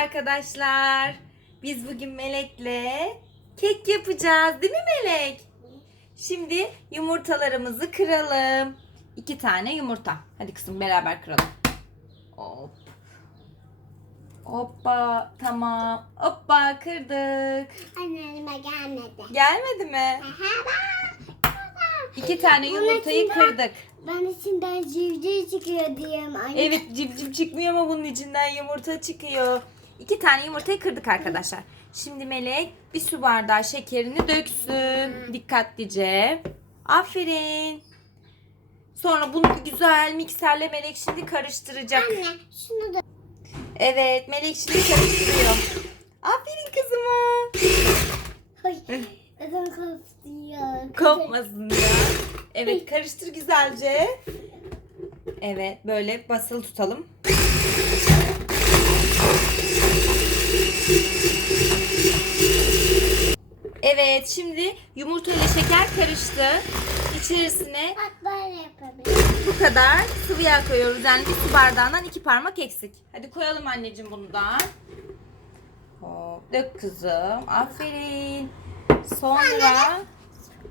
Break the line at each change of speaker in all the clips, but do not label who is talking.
arkadaşlar. Biz bugün Melek'le kek yapacağız değil mi Melek? Şimdi yumurtalarımızı kıralım. İki tane yumurta. Hadi kızım beraber kıralım. Hop. Hoppa tamam. Hoppa kırdık.
Anneme gelmedi.
Gelmedi mi? İki tane yumurtayı
içinden-
kırdık.
Ben içinden civciv çıkıyor diyeyim anne.
Evet cipcip çıkmıyor ama bunun içinden yumurta çıkıyor. İki tane yumurtayı kırdık arkadaşlar. Şimdi Melek bir su bardağı şekerini döksün. Dikkatlice. Aferin. Sonra bunu güzel mikserle Melek şimdi karıştıracak.
Anne şunu da.
Evet Melek şimdi karıştırıyor. Aferin kızıma.
Ay, ödüm koptu ya.
Kopmasın ya. Evet karıştır güzelce. Evet böyle basılı tutalım. Evet şimdi yumurta ile şeker karıştı. İçerisine
Bak böyle yapabilirim.
bu kadar sıvı yağ koyuyoruz. Yani bir su bardağından iki parmak eksik. Hadi koyalım anneciğim bunu da. Hop, dök kızım. Aferin. Sonra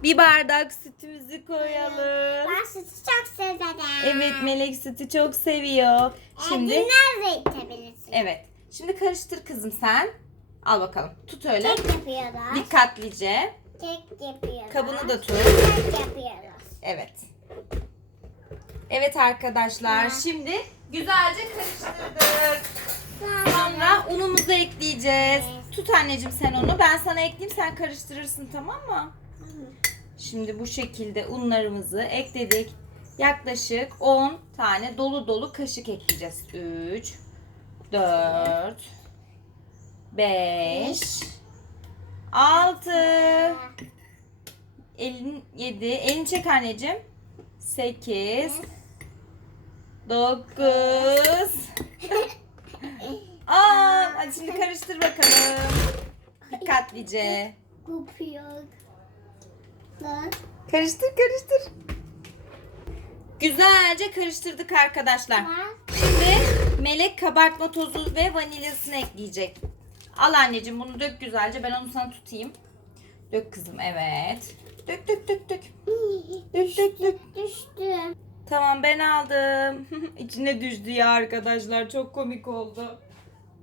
bir bardak sütümüzü koyalım.
Ben sütü çok severim.
Evet Melek sütü çok seviyor. Şimdi
Enginar da içebilirsin.
evet. Şimdi karıştır kızım sen. Al bakalım. Tut öyle.
Kek yapıyoruz.
Dikkatlice.
Kek yapıyoruz.
Kabını da tut.
Kek yapıyoruz.
Evet. Evet arkadaşlar. Şimdi güzelce karıştırdık. Sonra unumuzu ekleyeceğiz.
Evet.
Tut anneciğim sen onu. Ben sana ekleyeyim sen karıştırırsın tamam mı? Şimdi bu şekilde unlarımızı ekledik. Yaklaşık 10 tane dolu dolu kaşık ekleyeceğiz. 3 4 5 6 Elin 7 Elini çek anneciğim. 8 9 Aa, hadi şimdi karıştır bakalım. Dikkatlice.
Kopuyor.
Karıştır karıştır. Güzelce karıştırdık arkadaşlar. Şimdi melek kabartma tozu ve vanilyasını ekleyecek. Al anneciğim bunu dök güzelce. Ben onu sana tutayım. Dök kızım evet. Dök dök dök dök. Dök dök dök.
Düştü.
Tamam ben aldım. İçine düştü ya arkadaşlar. Çok komik oldu.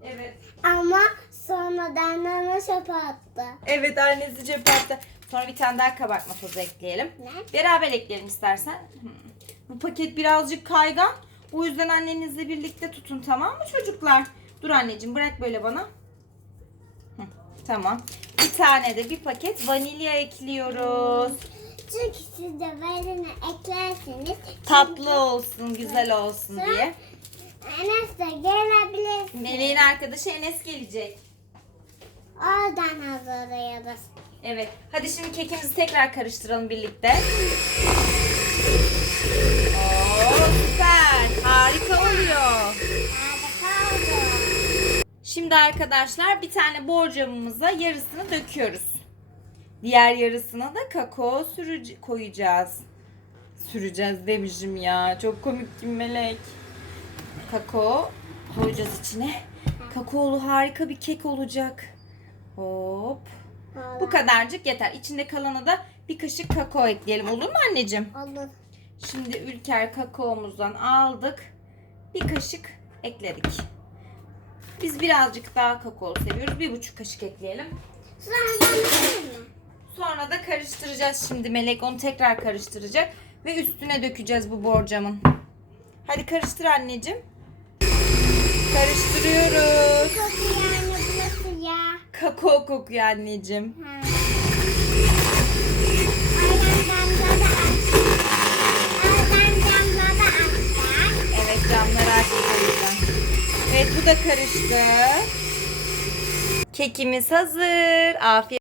Evet.
Ama sonradan bana çöpe attı.
Evet annesi cep attı. Sonra bir tane daha kabartma tozu ekleyelim.
Ne?
Beraber ekleyelim istersen. Bu paket birazcık kaygan. O yüzden annenizle birlikte tutun tamam mı çocuklar? Dur anneciğim bırak böyle bana. Tamam. Bir tane de bir paket vanilya ekliyoruz.
Çünkü siz de verine eklerseniz
Tatlı olsun, güzel olsun diye.
Enes de gelebilir.
Meleğin arkadaşı Enes gelecek.
Oradan hazırlıyoruz.
Evet. Hadi şimdi kekimizi tekrar karıştıralım birlikte. Oo, süper. Harika oluyor.
Harika oldu.
Şimdi arkadaşlar bir tane borcamımıza yarısını döküyoruz. Diğer yarısına da kakao sürücü koyacağız. Süreceğiz demişim ya. Çok komik bir melek. Kakao koyacağız içine. Kakaolu harika bir kek olacak. Hop. Bu kadarcık yeter. İçinde kalana da bir kaşık kakao ekleyelim. Olur mu anneciğim?
Olur.
Şimdi ülker kakaomuzdan aldık. Bir kaşık ekledik. Biz birazcık daha kakao seviyoruz. Bir buçuk kaşık ekleyelim.
Sonra
da karıştıracağız şimdi. Melek onu tekrar karıştıracak. Ve üstüne dökeceğiz bu borcamın. Hadi karıştır anneciğim. Karıştırıyoruz.
Koku yani bu nasıl ya?
Kakao kokuyor anneciğim.
Ha.
Da karıştı. Kekimiz hazır. Afiyet